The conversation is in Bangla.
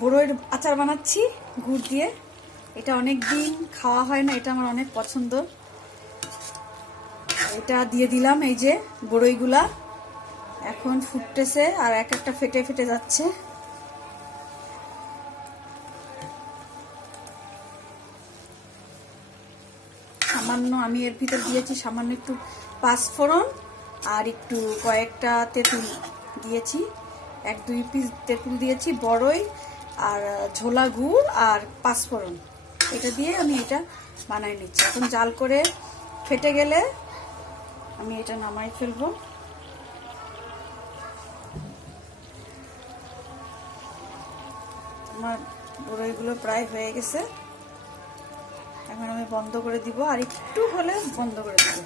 বড়ইয়ের আচার বানাচ্ছি গুড় দিয়ে। এটা অনেক দিন খাওয়া হয় না, এটা আমার অনেক পছন্দ। এটা দিয়ে দিলাম, এই যে বড়ইগুলা এখন ফুটতেছে আর এক একটা ফেটে ফেটে যাচ্ছে। সামান্য আমি এর ভিতর দিয়েছি সামান্য একটু পাঁচফোড়ন আর একটু কয়েকটা তেঁতুল দিয়েছি, 1-2 পিস তেঁতুল দিয়েছি, বড়ই আর ঝোলা গুড় আর পাঁচফোড়ন, এটা দিয়ে আমি এটা বানাই নিচ্ছি। এখন জাল করে ফেটে গেলে আমি এটা নামাই ফেলবো। আমার বড়ইগুলো প্রায় হয়ে গেছে, এখন আমি বন্ধ করে দিব, আর একটু হলে বন্ধ করে দিব।